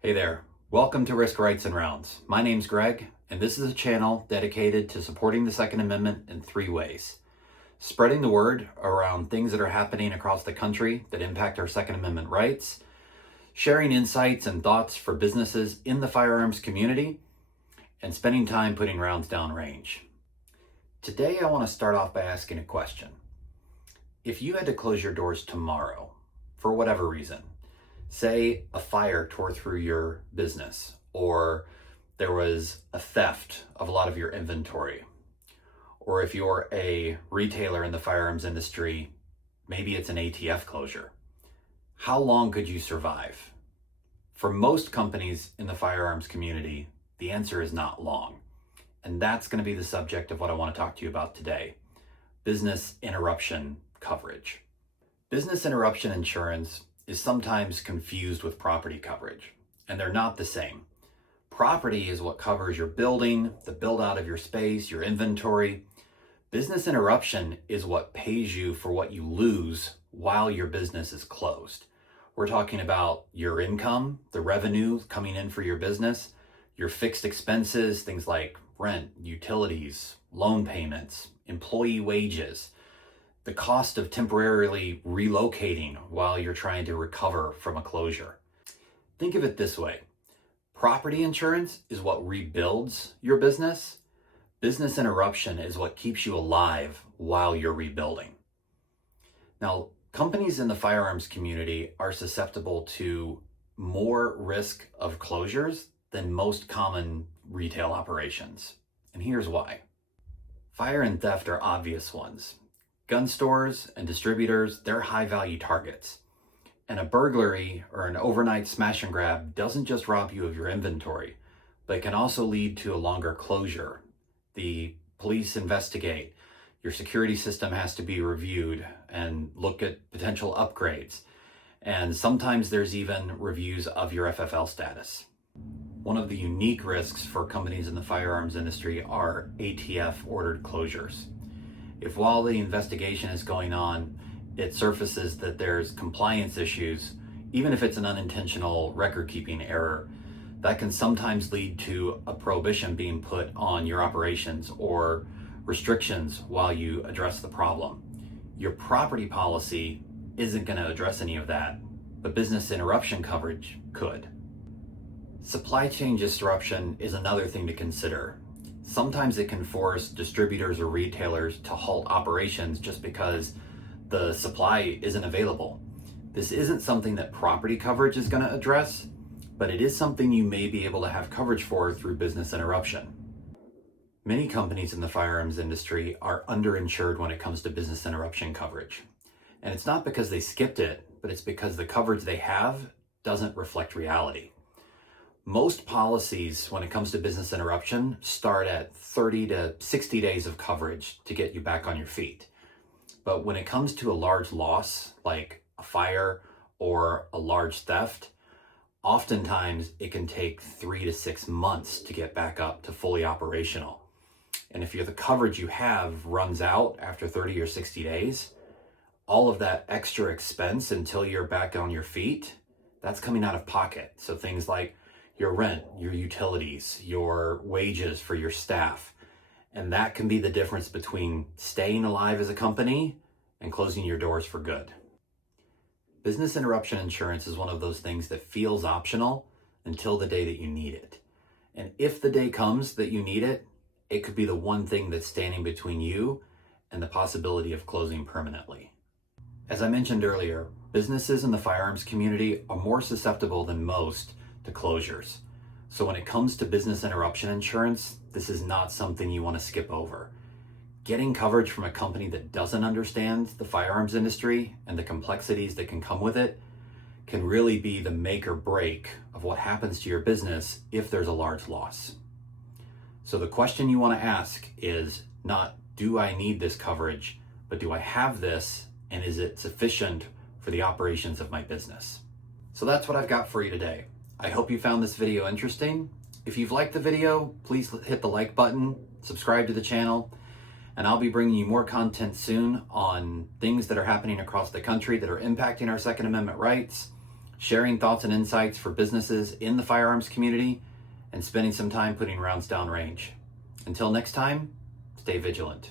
Hey there, welcome to Risk, Rights, and Rounds. My name's Greg, and this is a channel dedicated to supporting the Second Amendment in three ways. Spreading the word around things that are happening across the country that impact our Second Amendment rights, sharing insights and thoughts for businesses in the firearms community, and spending time putting rounds downrange. Today I want to start off by asking a question. If you had to close your doors tomorrow, for whatever reason, say a fire tore through your business, or there was a theft of a lot of your inventory, or if you're a retailer in the firearms industry, maybe it's an ATF closure. How long could you survive? For most companies in the firearms community, the answer is not long. And that's going to be the subject of what I want to talk to you about today: business interruption coverage. Business interruption insurance is sometimes confused with property coverage, and they're not the same. Property is what covers your building, the build out of your space, your inventory. Business interruption is what pays you for what you lose while your business is closed. We're talking about your income, the revenue coming in for your business, your fixed expenses, things like rent, utilities, loan payments, employee wages, the cost of temporarily relocating while you're trying to recover from a closure. Think of it this way. Property insurance is what rebuilds your business. Business interruption is what keeps you alive while you're rebuilding. Now, companies in the firearms community are susceptible to more risk of closures than most common retail operations. And here's why. Fire and theft are obvious ones. Gun stores and distributors, they're high-value targets. And a burglary or an overnight smash and grab doesn't just rob you of your inventory, but it can also lead to a longer closure. The police investigate. Your security system has to be reviewed and look at potential upgrades. And sometimes there's even reviews of your FFL status. One of the unique risks for companies in the firearms industry are ATF-ordered closures. If while the investigation is going on, it surfaces that there's compliance issues, even if it's an unintentional record-keeping error, that can sometimes lead to a prohibition being put on your operations or restrictions while you address the problem. Your property policy isn't going to address any of that, but business interruption coverage could. Supply chain disruption is another thing to consider. Sometimes it can force distributors or retailers to halt operations just because the supply isn't available. This isn't something that property coverage is going to address, but it is something you may be able to have coverage for through business interruption. Many companies in the firearms industry are underinsured when it comes to business interruption coverage. And it's not because they skipped it, but it's because the coverage they have doesn't reflect reality. Most policies, when it comes to business interruption, start at 30 to 60 days of coverage to get you back on your feet. But when it comes to a large loss, like a fire or a large theft, oftentimes it can take 3 to 6 months to get back up to fully operational. And if the coverage you have runs out after 30 or 60 days, all of that extra expense until you're back on your feet, that's coming out of pocket. So things like your rent, your utilities, your wages for your staff. And that can be the difference between staying alive as a company and closing your doors for good. Business interruption insurance is one of those things that feels optional until the day that you need it. And if the day comes that you need it, it could be the one thing that's standing between you and the possibility of closing permanently. As I mentioned earlier, businesses in the firearms community are more susceptible than most to closures. So when it comes to business interruption insurance, this is not something you want to skip over. Getting coverage from a company that doesn't understand the firearms industry and the complexities that can come with it can really be the make or break of what happens to your business if there's a large loss. So the question you want to ask is not, do I need this coverage, but do I have this, and is it sufficient for the operations of my business? So that's what I've got for you today. I hope you found this video interesting. If you've liked the video, please hit the like button, subscribe to the channel, and I'll be bringing you more content soon on things that are happening across the country that are impacting our Second Amendment rights, sharing thoughts and insights for businesses in the firearms community, and spending some time putting rounds down range. Until next time, stay vigilant.